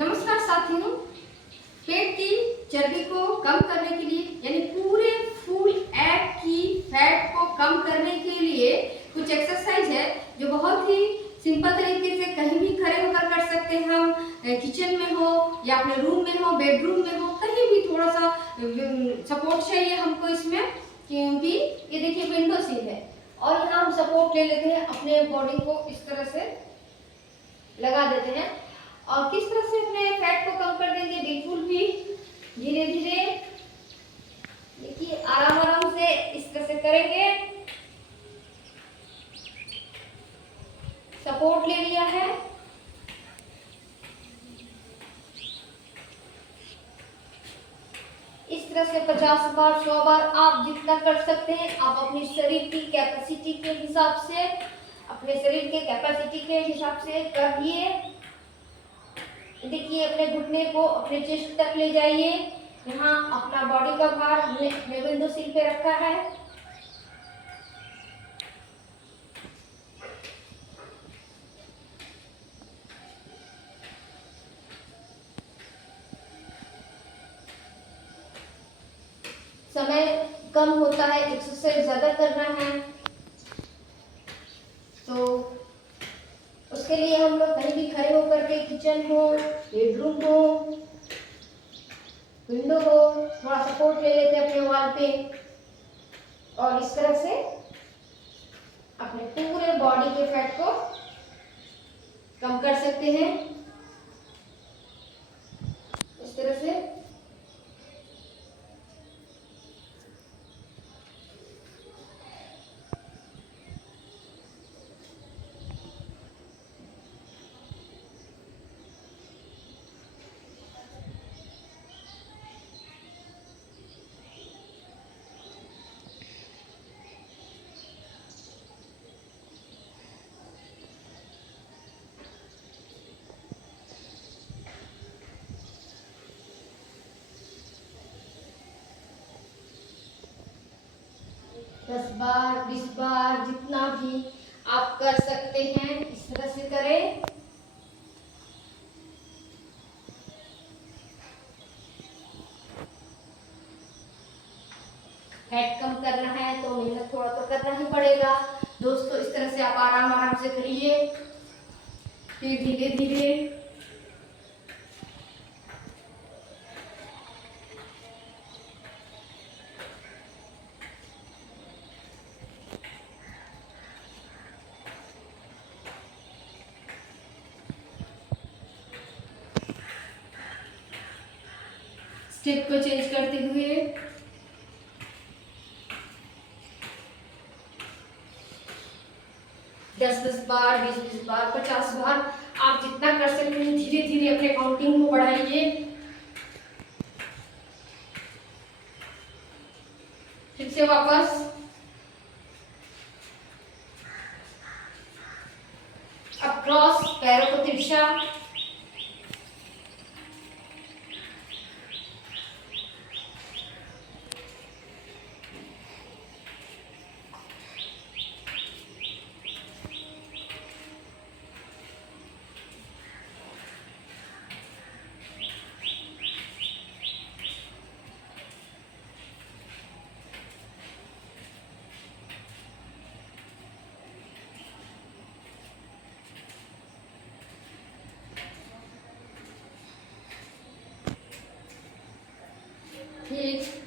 नमस्कार साथियों, पेट की चर्बी को कम करने के लिए यानी पूरे फुल एग की फैट को कम करने के लिए कुछ एक्सरसाइज है जो बहुत ही सिंपल तरीके से कहीं भी खड़े होकर कर सकते हैं। हम किचन में हो या अपने रूम में हो, बेडरूम में हो, कहीं भी थोड़ा सा सपोर्ट चाहिए हमको इसमें, क्योंकि ये देखिए विंडो सील है और यहाँ हम सपोर्ट ले लेते हैं, अपने बॉडी को इस तरह से लगा देते हैं और किस तरह से अपने फैट को कम कर देंगे, बिल्कुल भी धीरे धीरे। देखिए आराम आराम से इस तरह से करेंगे। सपोर्ट ले लिया है। इस तरह से 50 बार 100 बार आप जितना कर सकते हैं, आप अपने शरीर की कैपेसिटी के हिसाब से, अपने शरीर के कैपेसिटी के हिसाब से करिए। देखिए अपने घुटने को अपने चेस्ट तक ले जाइए। यहाँ अपना बॉडी का भार हमने अपने विंडो सील पे रखा है। समय कम होता है, एक्सरसाइज ज्यादा करना है, तो उसके लिए हम लोग कहीं भी खड़े होकर के, किचन हो, बेडरूम हो, विंडो हो, थोड़ा सपोर्ट ले लेते हैं अपने वॉल पे और इस तरह से अपने पूरे बॉडी के फैट को कम कर सकते हैं। इस तरह से दस बार 20 बार जितना भी आप कर सकते हैं इस तरह से करें। फैट कम करना है तो मेहनत थोड़ा तो करना ही पड़ेगा दोस्तों। इस तरह से आप आराम आराम से करिए, फिर धीरे धीरे स्टेप को चेंज करते हुए 10-10 बार, 20-20 बार, 50 बार आप जितना कर सकते हैं धीरे धीरे अपने काउंटिंग को बढ़ाइए। फिर से वापस अब क्रॉस, पैरों को तिरछा, ठीक।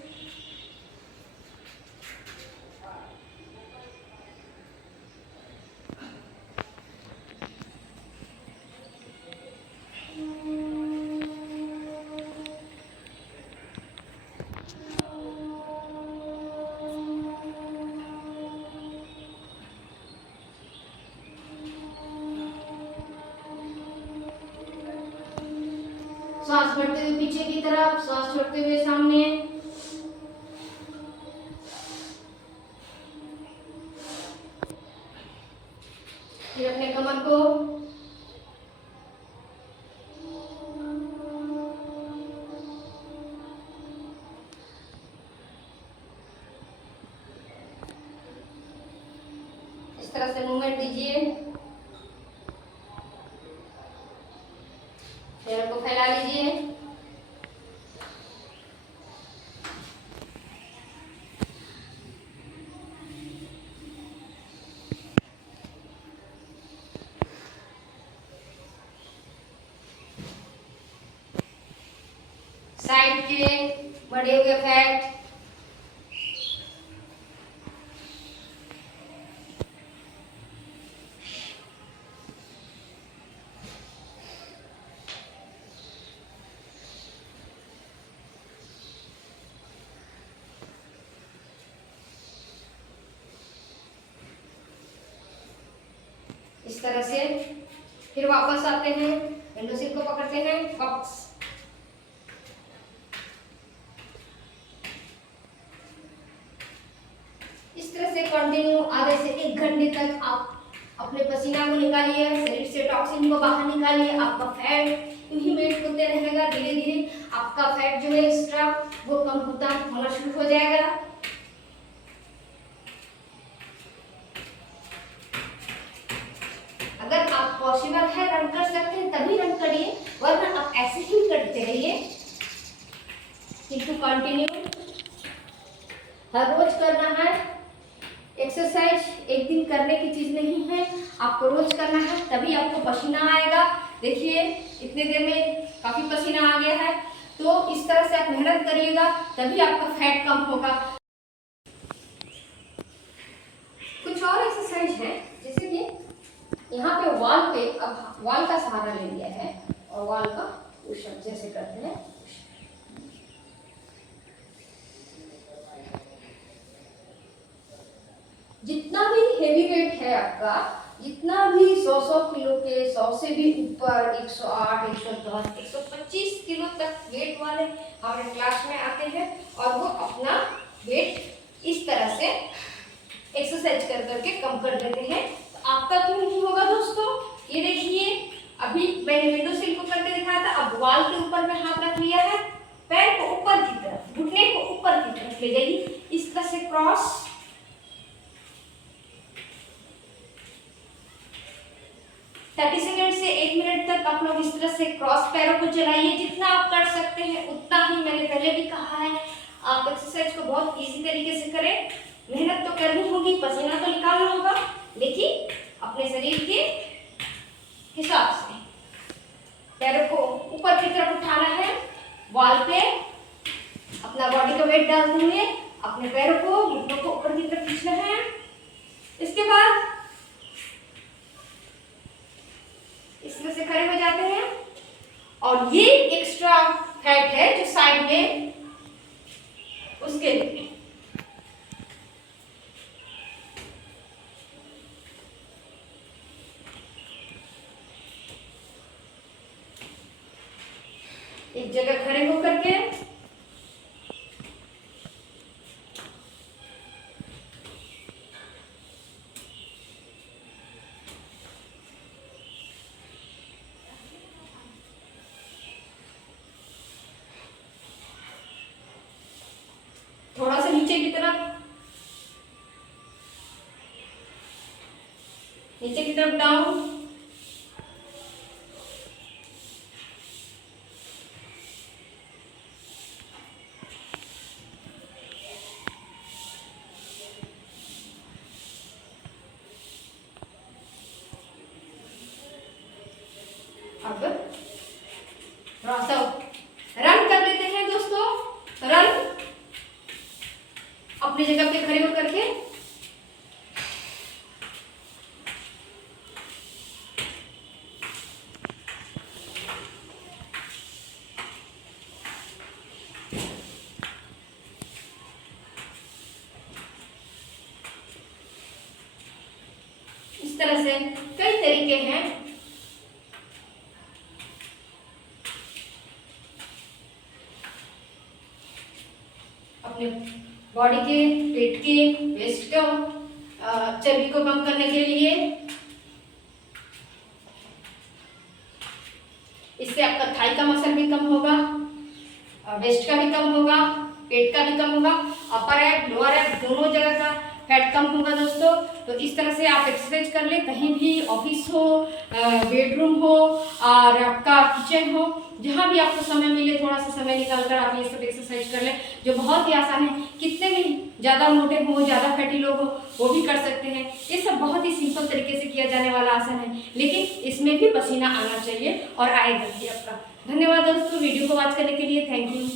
सांस भरते हुए पीछे की तरफ, सांस छोड़ते हुए सामने। फिर अपने कमर को इस तरह से मूवमेंट दीजिए। पैरों को फैला लीजिए। साइड के बढ़े हुए फैट, इस तरह से। फिर वापस आते हैं, विंडो सिल को पकड़ते हैं, वापस। इस तरह से कंटिन्यू आधे से 1 घंटे तक आप अपने पसीना को निकालिए, शरीर से टॉक्सिन को बाहर निकालिए। आपका फैट यूं ही मेल्ट होते रहेगा, धीरे धीरे आपका फैट जो है एक्स्ट्रा वो कम होना शुरू हो जाएगा। अगर आप पॉसिबल है रन कर सकते हैं तभी रन करिए, वरना आप ऐसे ही करते रहिए। किंतु कंटिन्यू हर रोज करना है। एक्सरसाइज एक दिन करने की चीज नहीं है, आपको रोज करना है, तभी आपको पसीना आएगा। देखिए इतने देर में काफी पसीना आ गया है। तो इस तरह से आप मेहनत करिएगा, तभी आपका फैट कम होगा। कुछ और एक्सरसाइज है, जैसे कि यहाँ पे वॉल पे, अब वॉल का सहारा ले लिया है और वॉल का पुशअप जैसे करते हैं। जितना भी हेवी वेट है आपका, जितना भी 100 किलो के, 100 से भी ऊपर, 108, 110, 125 किलो तक वेट वाले हमारे क्लास में आते हैं और वो अपना वेट इस तरह से एक्सरसाइज कर करके कम कर देते हैं। तो आपका क्यों नहीं होगा दोस्तों? ये देखिए, अभी मैंने विंडो सिल को करके दिखाया था, अब वॉल के ऊपर में हाथ रख लिया है, पैर को ऊपर की तरफ, घुटने को ऊपर की तरफ ले जाइए, इस तरह से क्रॉस। 30 सेकंड से 1 मिनट तक आप लोग इस तरह से क्रॉस पैरों को चलाइए। जितना आप कर सकते हैं उतना ही, मैंने पहले भी कहा है, आप एक्सरसाइज को बहुत इजी तरीके से करें। मेहनत तो करनी होगी, पसीना तो निकालना होगा, लेकिन अपने शरीर के हिसाब से पैरों को ऊपर की तरफ उठाना है। वॉल पे अपना बॉडी का वेट डालते हुए अपने पैरों को, घुटनों को ऊपर की तरफ खींचना है। इसके बाद इस तरह से खड़े हो जाते हैं और ये एक्स्ट्रा फैट है जो साइड में, उसके लिए एक जगह खड़े होकर के थोड़ा सा नीचे की तरफ डाउन, अब थोड़ा सा रन कर लेते हैं दोस्तों। रन अपनी जगह पे खड़े होकर के, इस तरह से कई तरीके हैं। अपने बॉडी के, पेट के, वेस्ट का चर्बी को कम करने के लिए, इससे आपका थाई का मसल भी कम होगा, वेस्ट का भी कम होगा, पेट का भी कम होगा, अपर एब, लोअर एब दोनों जगह का फैट कम होगा दोस्तों। तो इस तरह से आप एक्सरसाइज कर ले, कहीं भी ऑफिस हो, बेडरूम हो और आपका किचन हो, जहाँ भी आपको समय मिले थोड़ा सा समय निकाल कर आप ये सब एक्सरसाइज कर लें, जो बहुत ही आसान है। कितने भी ज़्यादा मोटे हो, ज़्यादा फैटी लोग हो, वो भी कर सकते हैं। ये सब बहुत ही सिंपल तरीके से किया जाने वाला आसन है, लेकिन इसमें भी पसीना आना चाहिए और आएगा भी आपका। धन्यवाद दोस्तों वीडियो को वॉच करने के लिए, थैंक यू।